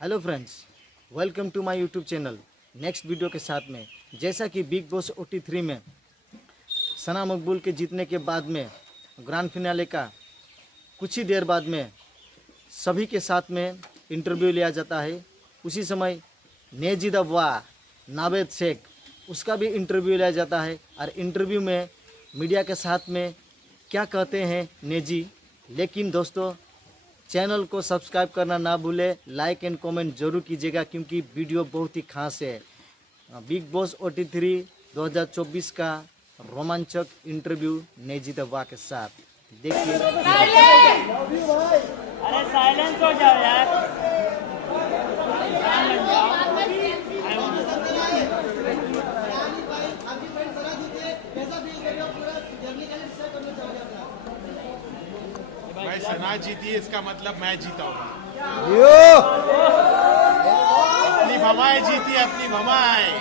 Hello friends, welcome to my YouTube channel. Next video के साथ में, जैसा कि बिग बॉस OT3 में सना मकबूल के जीतने के बाद में ग्रैंड फिनाले का कुछ ही देर बाद में सभी के साथ में इंटरव्यू लिया जाता है। उसी समय नेजी द वाह नावेद शेख उसका भी इंटरव्यू लिया जाता है और इंटरव्यू में मीडिया के साथ में क्या कहते हैं नेजी। लेकिन दोस्तों, चैनल को सब्सक्राइब करना ना भूले, लाइक एंड कमेंट जरूर कीजिएगा क्योंकि वीडियो बहुत ही खास है। बिग बॉस OT3 2024 का रोमांचक इंटरव्यू नेजी द वाह के साथ देखिए। अरे साइलेंस हो जाओ यार। भाई सना जीती इसका मतलब मैं जीता हूँ। अपनी भमाएं जीती, अपनी भमाएं।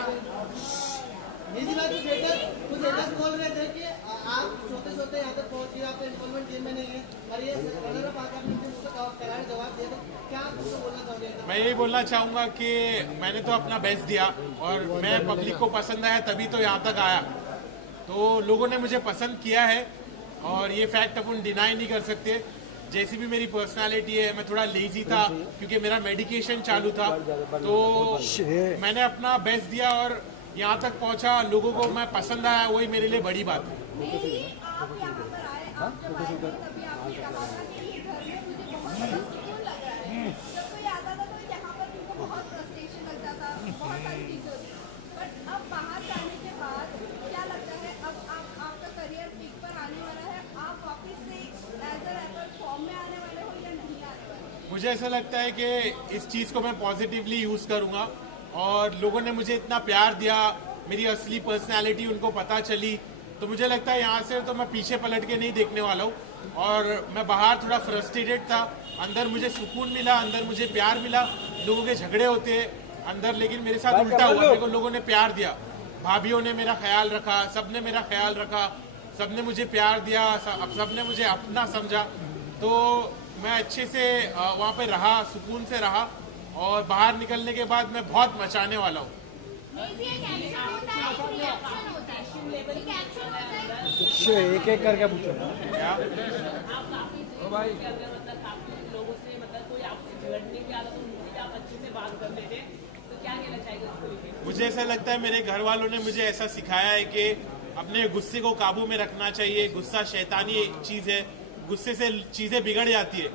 बोल रहे थे कि आप सोते यहाँ तक पहुँच गए, आपका इन्वॉल्वमेंट गेम में नहीं है और ये रनर अप आकर उसको करार जवाब दिया, तो क्या आप उसको बोलना चाहोगे? मैं यही बोलना चाहूंगा कि मैंने तो अपना बेस्ट दिया और मैं पब्लिक को पसंद आया तभी तो यहाँ तक आया। तो लोगों ने मुझे पसंद किया है और ये फैक्ट अपन डिनाई नहीं कर सकते। जैसी भी मेरी पर्सनालिटी है, मैं थोड़ा लेजी था क्योंकि मेरा मेडिकेशन चालू था, तो मैंने अपना बेस्ट दिया और यहाँ तक पहुँचा। लोगों को मैं पसंद आया, वही मेरे लिए बड़ी बात है। मुझे ऐसा लगता है कि इस चीज़ को मैं पॉजिटिवली यूज़ करूँगा और लोगों ने मुझे इतना प्यार दिया, मेरी असली पर्सनालिटी उनको पता चली, तो मुझे लगता है यहाँ से तो मैं पीछे पलट के नहीं देखने वाला हूँ। और मैं बाहर थोड़ा फ्रस्ट्रेटेड था, अंदर मुझे सुकून मिला, अंदर मुझे प्यार मिला। लोगों के झगड़े होते अंदर, लेकिन मेरे साथ उल्टा हुआ, मेरे को लोगों ने प्यार दिया। भाभीियों ने मेरा ख्याल रखा, सबने मेरा ख्याल रखा, सबने मुझे प्यार दिया, सबने मुझे अपना समझा। तो मैं अच्छे से वहाँ पे रहा, सुकून से रहा और बाहर निकलने के बाद मैं बहुत मचाने वाला हूँ। एक एक करके पूछो क्या मुझे ऐसा लगता है मेरे घर वालों ने मुझे ऐसा सिखाया है कि अपने गुस्से को काबू में रखना चाहिए। गुस्सा शैतानी चीज है, गुस्से से चीजें बिगड़ जाती है।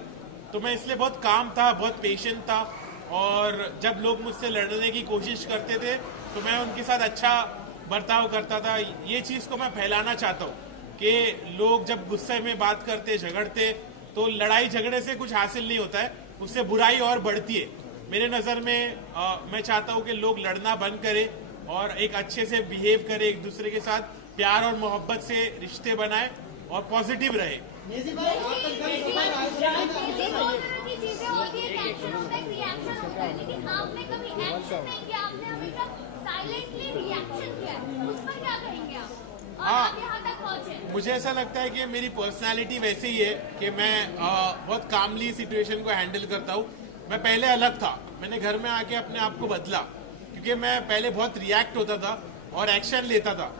तो मैं इसलिए बहुत काम था, बहुत पेशेंट था और जब लोग मुझसे लड़ने की कोशिश करते थे तो मैं उनके साथ अच्छा बर्ताव करता था। ये चीज को मैं फैलाना चाहता हूँ कि लोग जब गुस्से में बात करते, झगड़ते, तो लड़ाई झगड़े से कुछ हासिल नहीं होता है, उससे बुराई और बढ़ती है। मेरे नज़र में मैं चाहता हूँ कि लोग लड़ना बंद करें और एक अच्छे से बिहेव करें, एक दूसरे के साथ प्यार और मोहब्बत से रिश्ते बनाए और पॉजिटिव रहे। मुझे ऐसा लगता है कि मेरी पर्सनालिटी वैसे ही है कि मैं बहुत कामली सिचुएशन को हैंडल करता हूँ। मैं पहले अलग था, मैंने घर में आके अपने आप को बदला क्योंकि मैं पहले बहुत रिएक्ट होता था और एक्शन लेता था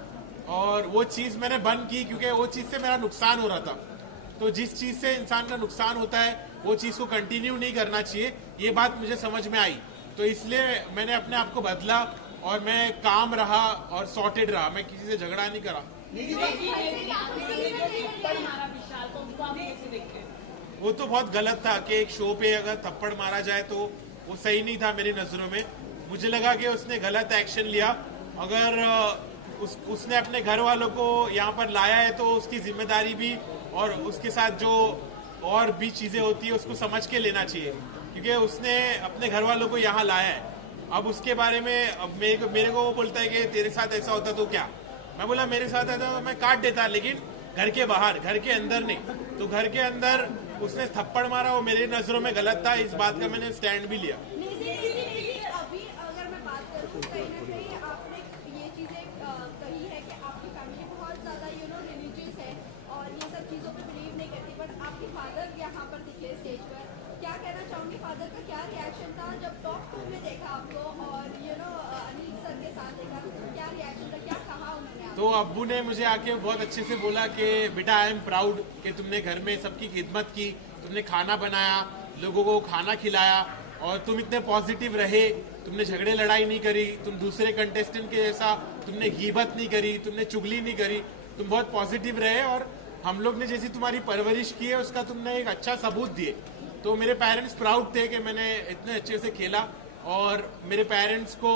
और वो चीज़ मैंने बंद की क्योंकि वो चीज़ से मेरा नुकसान हो रहा था। तो जिस चीज़ से इंसान का नुकसान होता है वो चीज़ को कंटिन्यू नहीं करना चाहिए, ये बात मुझे समझ में आई। तो इसलिए मैंने अपने आप को बदला और मैं काम रहा और सॉर्टेड रहा, मैं किसी से झगड़ा नहीं करा। वो तो बहुत गलत था कि एक शो पे अगर थप्पड़ मारा जाए तो वो सही नहीं था मेरी नज़रों में। मुझे लगा कि उसने गलत एक्शन लिया। अगर उसने अपने घर वालों को यहाँ पर लाया है तो उसकी जिम्मेदारी भी और उसके साथ जो और भी चीज़ें होती है उसको समझ के लेना चाहिए क्योंकि उसने अपने घर वालों को यहाँ लाया है। अब उसके बारे में मेरे को वो बोलता है कि तेरे साथ ऐसा होता तो क्या। मैं बोला मेरे साथ ऐसा तो मैं काट देता, लेकिन घर के बाहर, घर के अंदर नहीं। तो घर के अंदर उसने थप्पड़ मारा, वो मेरी नज़रों में गलत था। इस बात का मैंने स्टैंड भी लिया। अभी अगर मैं बात करूं, कहीं ना कहीं आपने ये चीजें कही है कि आपकी फैमिली बहुत ज्यादा रिलीजियस है और ये सब चीजों पे बिलीव नहीं करती, बट आपके फादर यहाँ पर दिखे स्टेज पर, क्या कहना चाहूंगी, फादर का क्या क्या रिएक्शन था जब टॉक शो में देखा आपको और अनिल सर के साथ देखा, तो क्या रिएक्शन था, क्या कहा उन्होंने आपको? तो अब्बू ने मुझे आके बहुत अच्छे से बोला कि बेटा आई एम प्राउड कि तुमने घर में सबकी खिदमत की, तुमने खाना बनाया, लोगों को खाना खिलाया और तुम इतने पॉजिटिव रहे, तुमने झगड़े लड़ाई नहीं करी, तुम दूसरे कंटेस्टेंट के जैसा तुमने गीबत नहीं करी, तुमने चुगली नहीं करी, तुम बहुत पॉजिटिव रहे और हम लोग ने जैसी तुम्हारी परवरिश की है उसका तुमने एक अच्छा सबूत दिए। तो मेरे पेरेंट्स प्राउड थे कि मैंने इतने अच्छे से खेला और मेरे पेरेंट्स को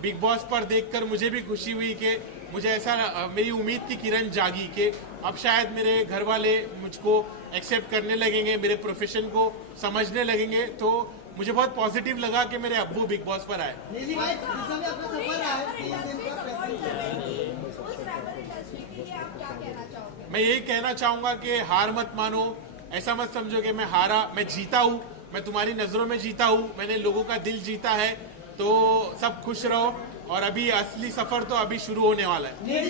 बिग बॉस पर देखकर मुझे भी खुशी हुई कि मुझे ऐसा मेरी उम्मीद की किरण जागी कि अब शायद मेरे घर वाले मुझको एक्सेप्ट करने लगेंगे, मेरे प्रोफेशन को समझने लगेंगे। तो मुझे बहुत पॉजिटिव लगा कि मेरे अब्बू बिग बॉस पर आए। निजी भाई, जितना भी आपका सफर रहा है 3 दिन का उस रैपर इंडस्ट्री के लिए आप क्या कहना चाहोगे? मैं यही कहना चाहूंगा कि हार मत मानो, ऐसा मत समझो कि मैं हारा, मैं जीता हूँ, मैं तुम्हारी नजरों में जीता हूँ, मैंने लोगों का दिल जीता है। तो सब खुश रहो और अभी असली सफर तो अभी शुरू होने वाला है।